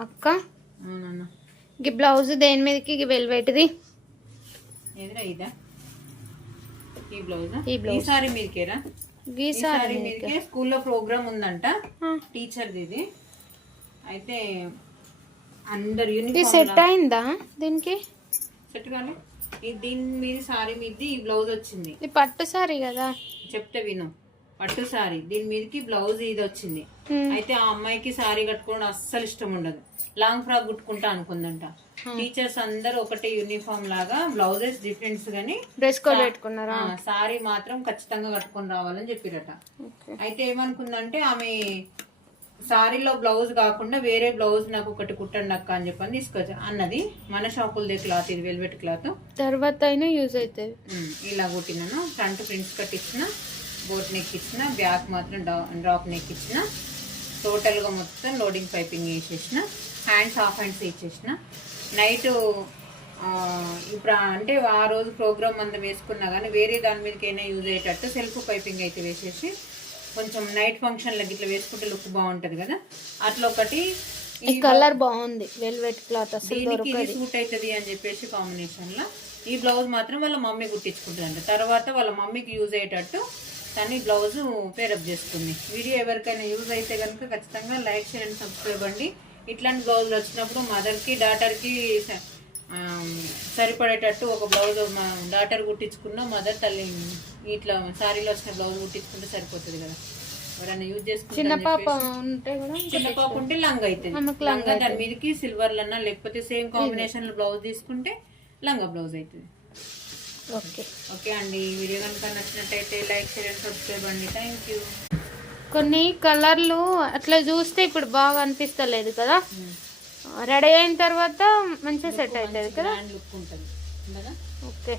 అక్క ఈ బ్లౌజ్ దేని మీదకి వెల్వెట్ది ఎదురా ఇదా ఈ బ్లౌజ్ సారీ మీదకేరా ఈ సారీ మీదకే స్కూల్లో ప్రోగ్రామ్ ఉందంట టీచర్ది ఇది అయితే అందరు యూనిఫామ్ సెట్ అయిందా దీనికి సెట్ కానీ దీని మీద సారీ మీద ఈ బ్లౌజ్ వచ్చింది ఇది పట్టు సారీ కదా చెప్తే విను పట్టు సారీ దీని మీదకి బ్లౌజ్ ఇది వచ్చింది అయితే ఆ అమ్మాయికి సారీ కట్టుకోవడం అస్సలు ఇష్టం ఉండదు లాంగ్ ఫ్రాక్ కుట్టుకుంటా అనుకుందంట టీచర్స్ అందరు ఒకటే యూనిఫామ్ లాగా బ్లౌజెస్ డిఫరెంట్స్ గానీ డ్రెస్ కోడ్ పెట్టుకున్నారా సారీ మాత్రం ఖచ్చితంగా కట్టుకొని రావాలని చెప్పిరట అయితే ఏమనుకుందంటే ఆమె సారీలో బ్లౌజ్ కాకుండా వేరే బ్లౌజ్ నాకు ఒకటి కుట్టండి అక్క అని చెప్పని తీసుకొచ్చా అన్నది మన షాపులదే క్లాత్ ఇది వెల్వెట్ క్లాత్ తర్వాత అయినా యూజ్ అవుతుంది ఇలా కుట్టినాను ఫ్రంట్ ప్రింట్స్ కట్ ఇచ్చిన బోట్ నెక్ ఇచ్చిన బ్యాక్ మాత్రం డ్రాప్ నెక్ ఇచ్చిన టోటల్ గా మొత్తం లోడింగ్ పైపింగ్ వేసేసిన హ్యాండ్స్ హాఫ్ హ్యాండ్స్ ఇచ్చేసిన నైట్ ఇప్పుడు అంటే ఆ రోజు ప్రోగ్రామ్ అంతా వేసుకున్నా కానీ వేరే దాని మీదకైనా యూజ్ అయ్యేటట్టు సెల్ఫ్ పైపింగ్ అయితే వేసేసి కొంచెం నైట్ ఫంక్షన్లకి ఇట్లా వేసుకుంటే లుక్ బాగుంటది కదా అట్లా ఒకటి ఈ కలర్ బాగుంది వెల్వెట్ క్లాత్ దీనికి ఇది సూట్ అవుతుంది అని చెప్పేసి కాంబినేషన్ లో ఈ బ్లౌజ్ మాత్రం వాళ్ళ మమ్మీ కుట్టించుకుంటుందంట తర్వాత వాళ్ళ మమ్మీకి యూజ్ అయ్యేటట్టు తను బ్లౌజ్ పేరప్ చేస్తుంది వీడియో ఎవరికైనా యూజ్ అయితే కనుక ఖచ్చితంగా లైక్ షేర్ అండ్ సబ్స్క్రైబ్ అండి ఇట్లాంటి బ్లౌజులు వచ్చినప్పుడు మదర్కి డాటర్కి సరిపడేటట్టు ఒక బ్లౌజ్ మా డాటర్ కుట్టించుకున్న మదర్ తల్లి ఇట్లా సారీలో వచ్చిన బ్లౌజ్ కుట్టించుకుంటే సరిపోతుంది కదా ఎవరైనా యూజ్ చేసుకుంటే చిన్న పాప ఉంటే లంగా అవుతుంది లంగా దాని మీదకి సిల్వర్ లన్నా లేకపోతే సేమ్ కాంబినేషన్ లో బ్లౌజ్ తీసుకుంటే లంగా బ్లౌజ్ అవుతుంది ఓకే అండి ఈ వీడియో కనుక నచ్చినట్టయితే లైక్ షేర్ అండ్ సబ్స్క్రైబ్ అండి థ్యాంక్ యూ కొన్ని కలర్లు అట్లా చూస్తే ఇప్పుడు బాగా అనిపిస్తలేదు కదా రెడీ అయిన తర్వాత మంచిగా సెట్ అవుతుంది కదా లుక్ ఉంటుంది ఓకే